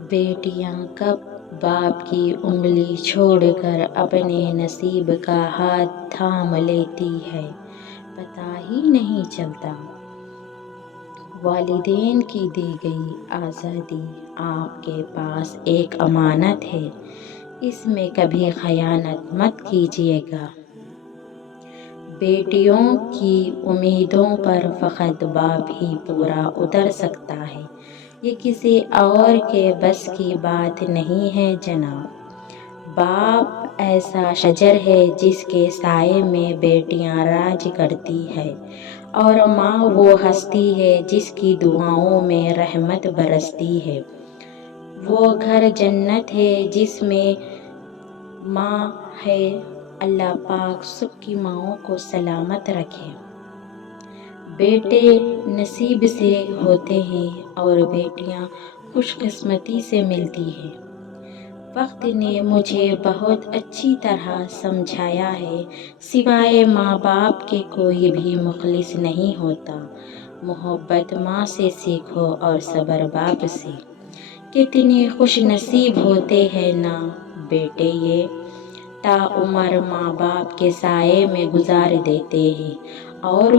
बेटियां कब बाप की उंगली छोड़कर अपने नसीब का हाथ थाम लेती है, पता ही नहीं चलता। वालिदैन की दी गई आज़ादी आपके पास एक अमानत है, इसमें कभी खयानत मत कीजिएगा। बेटियों की उम्मीदों पर फ़कत बाप ही पूरा उतर सकता है, ये किसी और के बस की बात नहीं है जनाब। बाप ऐसा शजर है जिसके साए में बेटियां राज करती है, और माँ वो हस्ती है जिसकी दुआओं में रहमत बरसती है। वो घर जन्नत है जिसमें माँ है। अल्लाह पाक सबकी माँओं को सलामत रखे। बेटे नसीब से होते हैं और बेटियां खुशकिस्मती से मिलती हैं। वक्त ने मुझे बहुत अच्छी तरह समझाया है, सिवाय माँ बाप के कोई भी मुखलिस नहीं होता। मोहब्बत माँ से सीखो और सब्र बाप से। कितने खुश नसीब होते हैं ना बेटे, ये ताउम्र माँ बाप के साए में गुजार देते हैं। और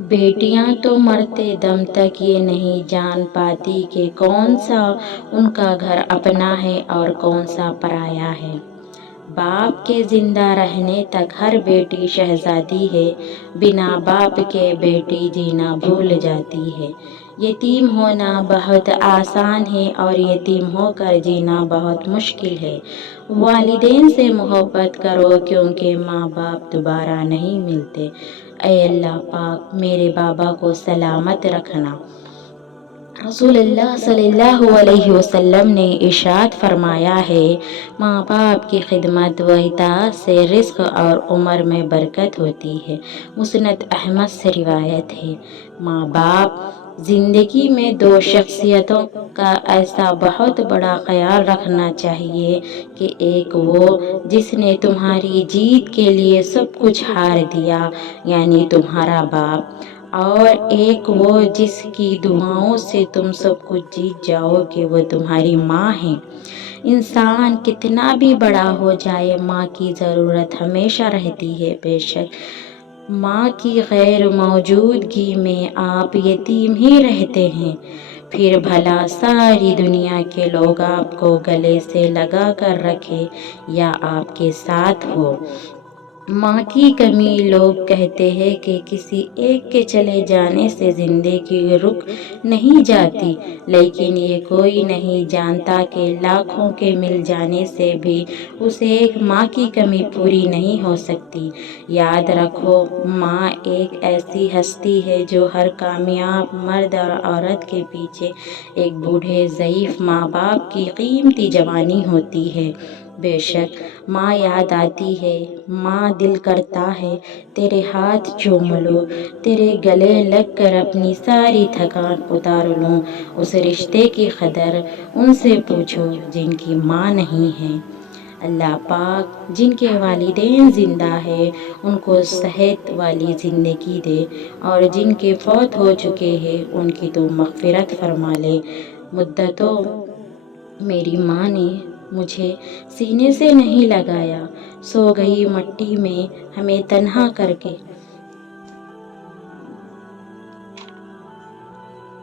बेटियां तो मरते दम तक ये नहीं जान पाती कि कौन सा उनका घर अपना है और कौन सा पराया है। बाप के जिंदा रहने तक हर बेटी शहजादी है, बिना बाप के बेटी जीना भूल जाती है। यतीम होना बहुत आसान है और यतीम होकर जीना बहुत मुश्किल है। वालिदैन से मोहब्बत करो क्योंकि माँ बाप दोबारा नहीं मिलते। ऐ अल्लाह पाक मेरे बाबा को सलामत रखना। रसूलुल्लाह सल्लल्लाहु अलैहि वसल्लम ने इरशाद फरमाया है, माँ बाप की खिदमत व इताअत से रिज़्क़ और उम्र में बरकत होती है। मुस्नद अहमद से रिवायत है। माँ बाप ज़िंदगी में दो शख्सियतों का ऐसा बहुत बड़ा ख्याल रखना चाहिए कि एक वो जिसने तुम्हारी जीत के लिए सब कुछ हार दिया, यानी तुम्हारा बाप, और एक वो जिसकी दुआओं से तुम सब कुछ जीत जाओगे, वो तुम्हारी माँ है। इंसान कितना भी बड़ा हो जाए, माँ की ज़रूरत हमेशा रहती है। बेशक माँ की गैर मौजूदगी में आप यतीम ही रहते हैं, फिर भला सारी दुनिया के लोग आपको गले से लगा कर रखे या आपके साथ हो। माँ की कमी लोग कहते हैं कि किसी एक के चले जाने से जिंदगी रुक नहीं जाती, लेकिन ये कोई नहीं जानता कि लाखों के मिल जाने से भी उसे एक माँ की कमी पूरी नहीं हो सकती। याद रखो, माँ एक ऐसी हस्ती है जो हर कामयाब मर्द और औरत के पीछे एक बूढ़े ज़ईफ़ माँ बाप की कीमती जवानी होती है। बेशक माँ याद आती है, माँ दिल करता है तेरे हाथ चूम लूं, तेरे गले लग कर अपनी सारी थकान उतार लूं। उस रिश्ते की कदर उनसे पूछो जिनकी माँ नहीं है। अल्लाह पाक जिनके वालिदैन ज़िंदा है उनको सेहत वाली ज़िंदगी दे, और जिनके फौत हो चुके हैं उनकी तो मग़फ़िरत फरमा ले। मुद्दतों मेरी माँ ने मुझे सीने से नहीं लगाया, सो गई मट्टी में हमें तन्हा करके।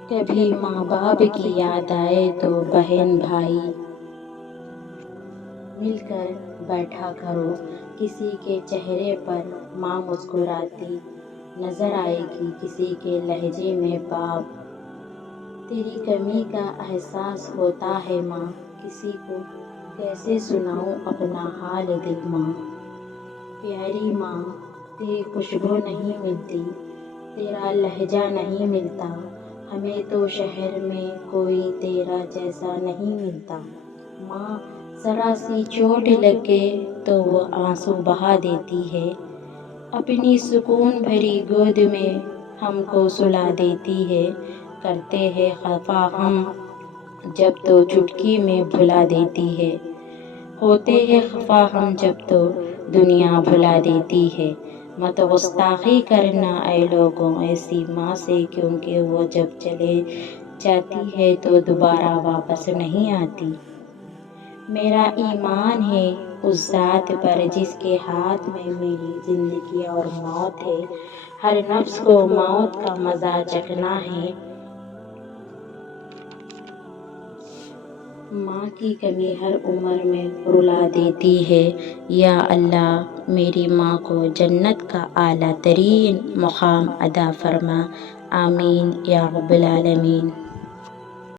कभी माँ बाप की याद आए तो बहन भाई मिलकर बैठा करो, किसी के चेहरे पर माँ मुस्कुराती नजर आएगी, किसी के लहजे में बाप। तेरी कमी का एहसास होता है माँ, किसी को कैसे सुनाऊं अपना हाल दिल माँ। प्यारी माँ तेरी खुशबू नहीं मिलती, तेरा लहजा नहीं मिलता, हमें तो शहर में कोई तेरा जैसा नहीं मिलता। माँ जरा सी चोट लगे तो वो आंसू बहा देती है, अपनी सुकून भरी गोद में हमको सुला देती है। करते हैं खफा हम जब तो चुटकी में भुला देती है, होते हैं खफा हम जब तो दुनिया भुला देती है। मत गुस्ताखी करना ऐ लोगों ऐसी माँ से, क्योंकि वो जब चले جاتی ہے تو دوبارہ واپس نہیں آتی۔ میرا ایمان ہے اس ذات پر جس کے ہاتھ میں میری زندگی اور موت ہے۔ ہر نفس کو موت کا مزہ چکھنا ہے۔ ماں کی کمی ہر عمر میں رلا دیتی ہے۔ یا اللہ میری ماں کو جنت کا اعلیٰ ترین مقام عطا فرما، آمین یا رب العالمین۔